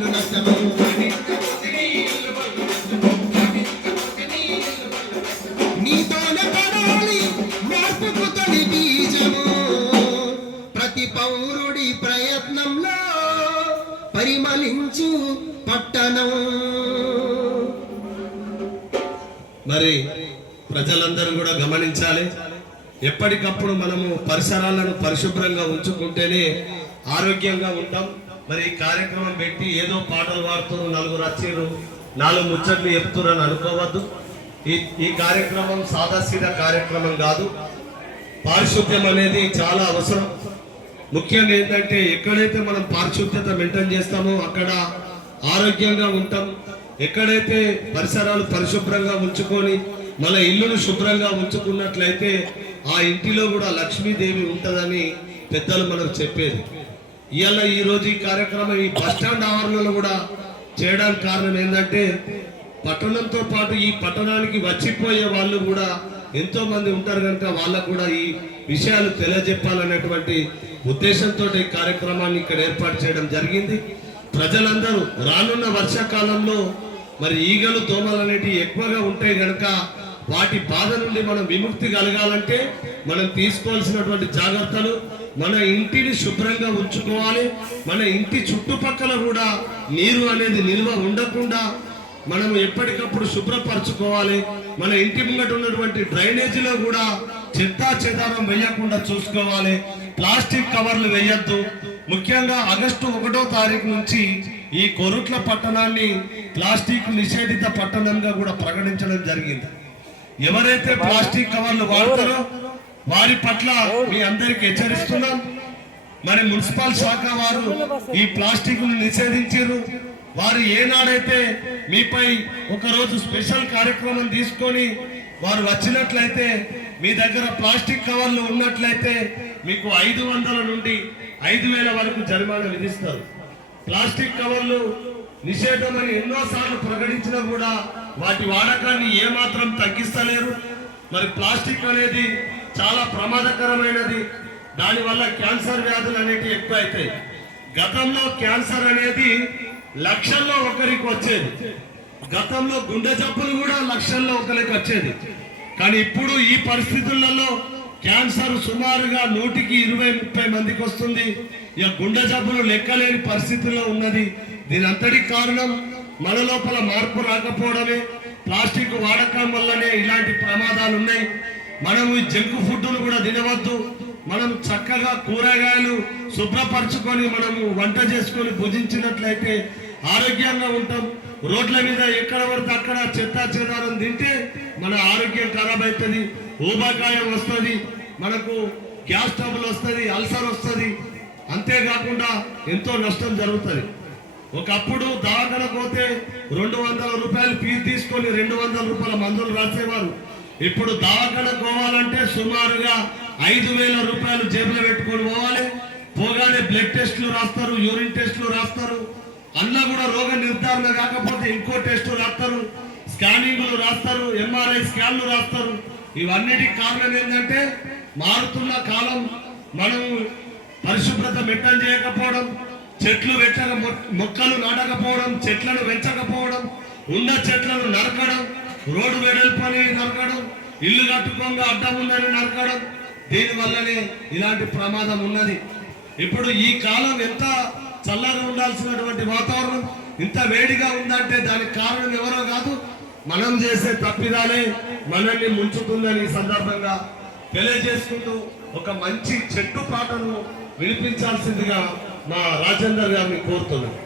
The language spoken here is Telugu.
ఇల్లు నష్టము నీతోనే పడాలి మార్పుకు తొలి బీజము ప్రతి పౌరుడి ప్రయత్నంలో పరిమళించు పట్టణం. మరి ప్రజలందరూ కూడా గమనించాలి, ఎప్పటికప్పుడు మనము పరిసరాలను పరిశుభ్రంగా ఉంచుకుంటేనే ఆరోగ్యంగా ఉంటాం. మరి ఈ కార్యక్రమం పెట్టి ఏదో పాటలు పాడుతున్నారు, నలుగురు వచ్చారు, 4 ముచ్చట్లు చెప్తున్నారు అనుకోవద్దు. ఈ కార్యక్రమం సాదాసీదా కార్యక్రమం కాదు. పారిశుద్ధ్యం అనేది చాలా అవసరం. ముఖ్యంగా ఏంటంటే ఎక్కడైతే మనం పారిశుద్ధ్యత మెయింటైన్ చేస్తామో అక్కడ ఆరోగ్యంగా ఉంటాం. ఎక్కడైతే పరిసరాలు పరిశుభ్రంగా ఉంచుకొని మన ఇల్లును శుభ్రంగా ఉంచుకున్నట్లయితే ఆ ఇంటిలో కూడా లక్ష్మీదేవి ఉంటుందని పెద్దలు మనకు చెప్పేది. ఇవాళ ఈరోజు ఈ కార్యక్రమం ఈ బస్టాండ్ ఆవరణలో కూడా చేయడానికి కారణం ఏంటంటే పట్టణంతో పాటు ఈ పట్టణానికి వచ్చిపోయే వాళ్ళు కూడా ఎంతో మంది ఉంటారు కనుక వాళ్ళకు కూడా ఈ విషయాలు తెలియజెప్పాలనేటువంటి ఉద్దేశంతో ఈ కార్యక్రమాన్ని ఇక్కడ ఏర్పాటు చేయడం జరిగింది. ప్రజలందరూ రానున్న వర్షాకాలంలో మరి ఈగలు దోమలు అనేటివి ఎక్కువగా ఉంటాయి కనుక వాటి బాధ నుండి మనం విముక్తి కలగాలంటే మనం తీసుకోవాల్సినటువంటి జాగ్రత్తలు, మన ఇంటిని శుభ్రంగా ఉంచుకోవాలి. మన ఇంటి చుట్టుపక్కల కూడా నీరు అనేది నిల్వ ఉండకుండా మనం ఎప్పటికప్పుడు శుభ్రపరచుకోవాలి. మన ఇంటి ముంగట ఉన్నటువంటి డ్రైనేజీలో కూడా చెత్తా చెదారం వేయకుండా చూసుకోవాలి. ప్లాస్టిక్ కవర్లు వేయద్దు. ముఖ్యంగా ఆగస్టు 1వ తారీఖు నుంచి ఈ కొరుట్ల పట్టణాన్ని ప్లాస్టిక్ నిషేధిత పట్టణంగా కూడా ప్రకటించడం జరిగింది. ఎవరైతే ప్లాస్టిక్ కవర్లు వాడతారో వారి పట్ల మీ అందరికి హెచ్చరిస్తున్నాం. మరి మున్సిపల్ శాఖ వారు ఈ ప్లాస్టిక్ ను నిషేధించారు. వారు ఏనాడైతే మీపై ఒకరోజు స్పెషల్ కార్యక్రమం తీసుకొని వారు వచ్చినట్లయితే మీ దగ్గర ప్లాస్టిక్ కవర్లు ఉన్నట్లయితే మీకు 500 నుండి 5000 వరకు జరిమానా విధిస్తారు. ప్లాస్టిక్ కవర్లు నిషేధం అని ఎన్నోసార్లు ప్రకటించినా కూడా వాటి వాడకాన్ని ఏమాత్రం తగ్గిస్తలేరు. మరి ప్లాస్టిక్ అనేది చాలా ప్రమాదకరమైనది. దానివల్ల క్యాన్సర్ వ్యాధులు అనేటివి ఎక్కువ అవుతాయి. గతంలో క్యాన్సర్ అనేది లక్షల్లో ఒకరికి వచ్చేది. గతంలో గుండె జబ్బులు కూడా లక్షల్లో ఒకరికి వచ్చేది. కానీ ఇప్పుడు ఈ పరిస్థితులలో క్యాన్సర్ సుమారుగా 100కి 20-30 మందికి వస్తుంది. ఇక గుండె జబ్బులు లెక్కలేని పరిస్థితుల్లో ఉన్నది. దీని అంతటి కారణం మన లోపల మార్పు రాకపోవడమే. ప్లాస్టిక్ వాడకం వల్లనే ఇలాంటి ప్రమాదాలు ఉన్నాయి. మనము ఈ జంక్ ఫుడ్ను కూడా తినవద్దు. మనం చక్కగా కూరగాయలు శుభ్రపరచుకొని మనము వంట చేసుకొని భుజించినట్లయితే ఆరోగ్యంగా ఉంటాం. రోడ్ల మీద ఎక్కడ పడితే అక్కడ చెత్తా చెదారం తింటే మన ఆరోగ్యం ఖరాబ్ అవుతుంది, ఊబకాయం వస్తుంది, మనకు గ్యాస్ ట్రబుల్ వస్తుంది, అల్సర్ వస్తుంది. అంతేకాకుండా ఎంతో నష్టం జరుగుతుంది. ఒకప్పుడు దవాఖానకు పోతే 200 రూపాయలు ఫీజు తీసుకొని 200 రూపాయల మందులు రాసేవారు. ఇప్పుడు దవాఖానకు పోవాలంటే సుమారుగా 5000 రూపాయలు జేబులో పెట్టుకొని పోవాలి. పోగానే బ్లడ్ టెస్టులు రాస్తారు, యూరిన్ టెస్టులు రాస్తారు. అందులో కూడా రోగ నిర్ధారణ కాకపోతే ఇంకో టెస్టులు రాస్తారు, స్కానింగ్లు రాస్తారు, ఎంఆర్ఐ స్కాన్లు రాస్తారు. ఇవన్నిటికి కారణం ఏంటంటే మారుతున్న కాలం, మనం పరిశుభ్రత మెయింటైన్ చేయకపోవడం, చెట్లు మొక్కలు నాటకపోవడం, చెట్లను పెంచకపోవడం, ఉన్న చెట్లను నరకడం, రోడ్డు వెడల్పని నరకడం, ఇల్లు కట్టుకోగా అడ్డం ఉందని నరకడం. దీనివల్లనే ఇలాంటి ప్రమాదం ఉన్నది. ఇప్పుడు ఈ కాలం ఎంత చల్లగా ఉండాల్సినటువంటి వాతావరణం ఇంత వేడిగా ఉందంటే దానికి కారణం ఎవరో కాదు, మనం చేసే తప్పిదాలే మనల్ని ముంచుతుందని ఈ సందర్భంగా తెలియజేసుకుంటూ ఒక మంచి చెట్టు పాటను వినిపించాల్సిందిగా మా రాజేందర్ గారిని కోరుతున్నాను.